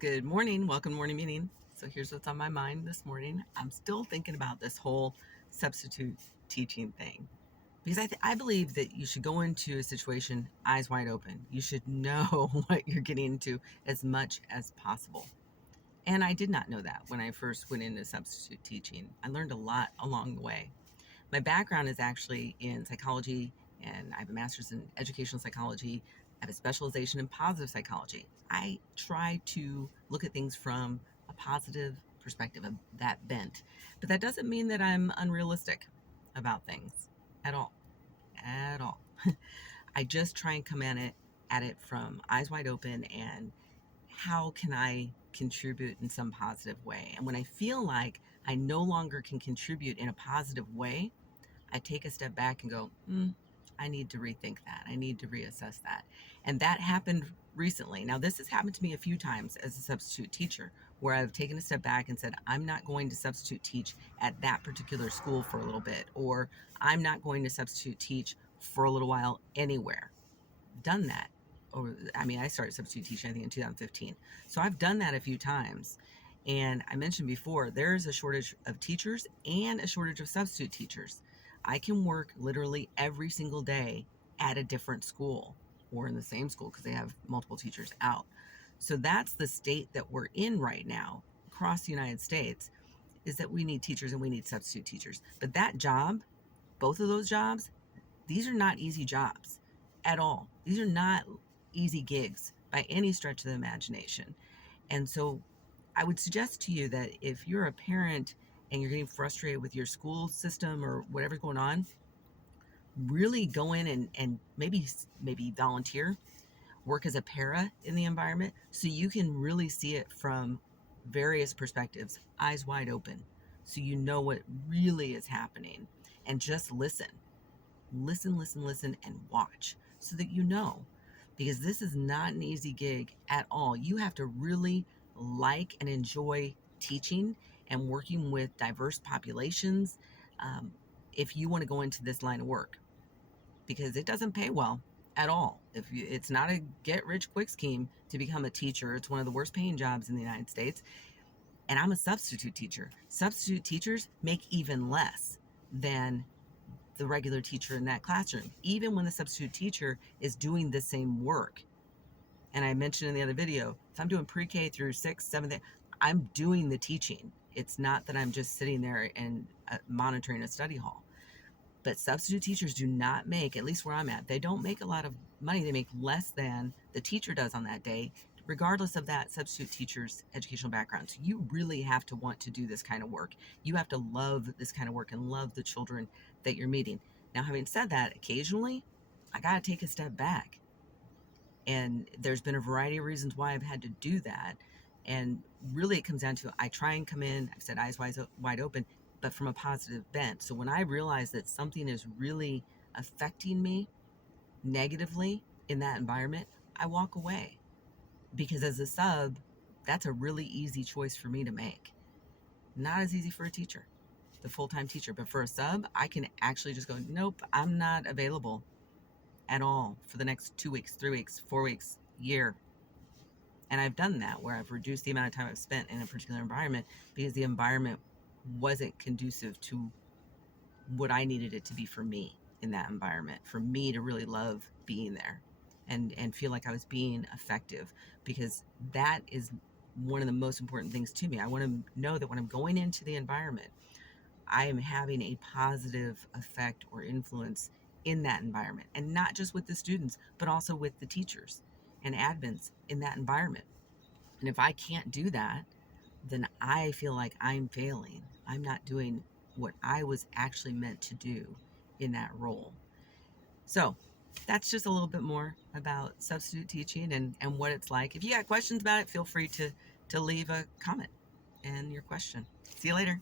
Good morning. Welcome to morning meeting. So here's what's on my mind this morning. I'm still thinking about this whole substitute teaching thing because I believe that you should go into a situation eyes wide open. You should know what you're getting into as much as possible. And I did not know that when I first went into substitute teaching. I learned a lot along the way. My background is actually in psychology, and I have a master's in educational psychology. I have a specialization in positive psychology. I try to look at things from a positive perspective, of that bent. But that doesn't mean that I'm unrealistic about things at all. At all. I just try and come at it from eyes wide open and how can I contribute in some positive way? And when I feel like I no longer can contribute in a positive way, I take a step back and go, I need to rethink that. I need to reassess that. And that happened recently. Now, this has happened to me a few times as a substitute teacher, where I've taken a step back and said, I'm not going to substitute teach at that particular school for a little bit, or I'm not going to substitute teach for a little while anywhere. Done that. I started substitute teaching, I think, in 2015. So I've done that a few times. And I mentioned before, there's a shortage of teachers and a shortage of substitute teachers. I can work literally every single day at a different school or in the same school because they have multiple teachers out. So that's the state that we're in right now across the United States, is that we need teachers and we need substitute teachers. But that job, both of those jobs, these are not easy jobs at all. These are not easy gigs by any stretch of the imagination. And so I would suggest to you that if you're a parent and you're getting frustrated with your school system or whatever's going on, really go in and maybe volunteer, work as a para in the environment so you can really see it from various perspectives, eyes wide open, so you know what really is happening. And just listen, and watch so that you know, because this is not an easy gig at all. You have to really like and enjoy teaching and working with diverse populations, if you want to go into this line of work, because it doesn't pay well at all. It's not a get rich quick scheme to become a teacher. It's one of the worst paying jobs in the United States. And I'm a substitute teacher. Substitute teachers make even less than the regular teacher in that classroom, even when the substitute teacher is doing the same work. And I mentioned in the other video, if I'm doing pre-K through 6th, 7th, I'm doing the teaching. It's not that I'm just sitting there and monitoring a study hall. But substitute teachers do not make, at least where I'm at, they don't make a lot of money. They make less than the teacher does on that day, regardless of that substitute teacher's educational background. So you really have to want to do this kind of work. You have to love this kind of work and love the children that you're meeting. Now, having said that, occasionally I got to take a step back. And there's been a variety of reasons why I've had to do that. And really it comes down to, I try and come in, I've said eyes wide open, but from a positive bent. So when I realize that something is really affecting me negatively in that environment, I walk away. Because as a sub, that's a really easy choice for me to make. Not as easy for a teacher, the full-time teacher, but for a sub, I can actually just go, nope, I'm not available at all for the next 2 weeks, 3 weeks, 4 weeks, year. And I've done that where I've reduced the amount of time I've spent in a particular environment because the environment wasn't conducive to what I needed it to be for me in that environment, for me to really love being there and feel like I was being effective, because that is one of the most important things to me. I want to know that when I'm going into the environment, I am having a positive effect or influence in that environment, and not just with the students, but also with the teachers and admins in that environment. And if I can't do that, then I feel like I'm failing. I'm not doing what I was actually meant to do in that role. So that's just a little bit more about substitute teaching and what it's like. If you got questions about it, feel free to leave a comment and your question. See you later.